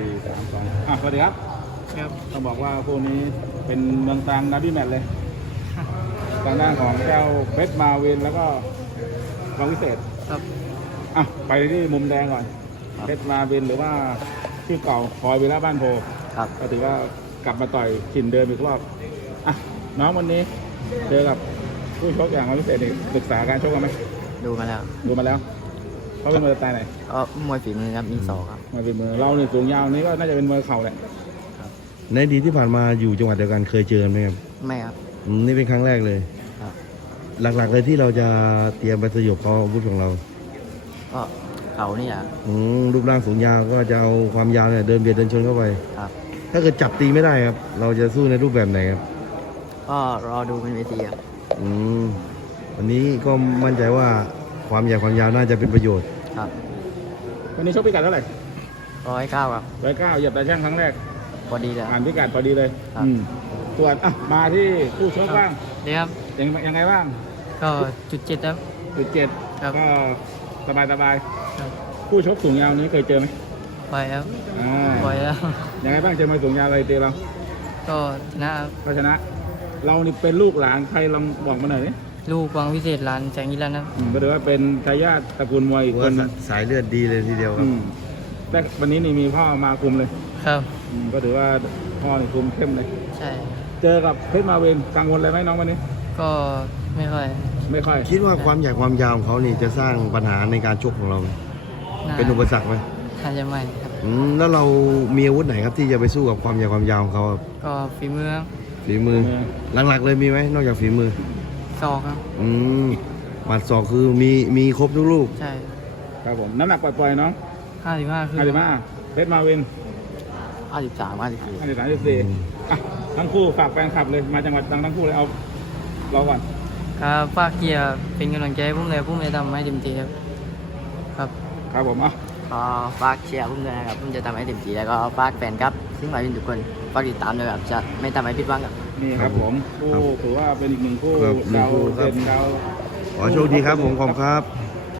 สวัสดีครับ ครับต้องบอกว่าพวกนี้เป็นเมืองตังนาบี่แมทเลยทางด้านของเจ้าเพสมาวิน แล้วก็ความพิเศษครับอ่ะไปที่มุมแดงก่อนเพสมาวินหรือว่าชื่อเก่าคอยวิลาบ้านโพครับก็ถือว่ากลับมาต่อยขินเดิมอีกรอบอ่ะน้องวันนี้เจอกับผู้ชกอย่างความพิเศษศึกษาการชกกันไหมดูมาแล้วดูมาแล้วเขาเป็นมวยสไตล์ไหนเออมวยฝีมือครับ มีสองครับ มวยฝีมือ เราเนี่ยสูงยาวนี้ก็น่าจะเป็นมวยเข่าแหละในดีที่ผ่านมาอยู่จังหวัดเดียวกันเคยเจอไหมครับ ไม่ครับ นี่เป็นครั้งแรกเลย หลักๆเลยที่เราจะเตรียมไปสยบเขาผูของเรา ก็เขานี่อ่ะอืมรูปร่างสูงยาวก็จะเอาความยาวเนี่ยเดินเบียดเดินชนเข้าไปครับถ้าเกิดจับตีไม่ได้ครับ เราจะสู้ในรูปแบบไหนครับ ก็รอดูเป็นเวทีครับอืมวันนี้ก็มั่นใจว่าความยาวความยาวน่าจะเป็นประโยชน์ ครับ วันนี้ชกพิกัดเท่าไหร่ร้อยเก้าครับร้อยเก้าหยับแต่แช่งครั้งแรกพอดีเลย อ่านพิกัดพอดีเลยตรวจอ่ะ มาที่ผู้ชกบ้างเดี๋ยวยังยังไงบ้าง ก็จุดเจ็ดครับจุดเจ็ดครับ ก็สบายสบายผู้ชกสูงยาวนี้เคยเจอไหมไปแล้วไปแล้ว ยังไงบ้าง เจอมาสูงยาวอะไรเตะเรา ก็ชนะก็ชนะ เรานี่เป็นลูกหลานใครลองบอกมาหน่อยไิลูกวังวิเศษร้านแจงยิรันนะก็ถือว่าเป็นทายาทตระกูลมวยอีกคนสายเลือดดีเลยทีเดียวครับแต่วันนี้นี่มีพ่อมาคุมเลย ครับ ก็ถือว่าพ่อนี่คุมเข้มเลยใช่ เจอกับเพชรมาเวนกังวลอะไรไหมน้องวันนี้ ก็ไม่ค่อย ไม่ค่อย คิดว่าความใหญ่ความยาวของเขานี่จะสร้างปัญหาในการชกของเรา เป็นอุปสรรคไหมอาจจะไม่ครับแล้วเรามีอาวุธไหนครับที่จะไปสู้กับความใหญ่ความยาวของเขาก็ฝีมือ ฝีมือ หลักๆเลยมีไหมนอกจากฝีมือซอกครับ อืมหมัดซอกคือมีมีครบทุกลูกใช่ ครับผม น้ำหนักปล่อยๆเนาะห้าสิบห้าคือห้าสิบห้าเพชรมาวินห้าสิบสามห้าสิบสี่ห้าสิบสามห้าสิบสี่ทั้งคู่ฝากแฟนคลับเลย มาจังหวัดทังทั้งคู่เลยเอารอก่อนครับฝากเกียร์ เป็นกำลังใจพุ่มเลยพุ่มเลยทำให้เต็มที่ครับ ครับ ครับผมอ่ะขอฝากเชียร์พุ่มเลยครับพุ่มจะทำให้เต็มที่แล้วก็ฝากแฟนครับซึ่งหมายถึงทุกคน ฝากติดตามเลยรับจะไม่ทำให้ผิดหวังรับนี่ครับผมคู่ถือว่าเป็นอีกหนึ่งคู่ดาวเด่นดาวขอโชคดีครับ ผมขอบครับ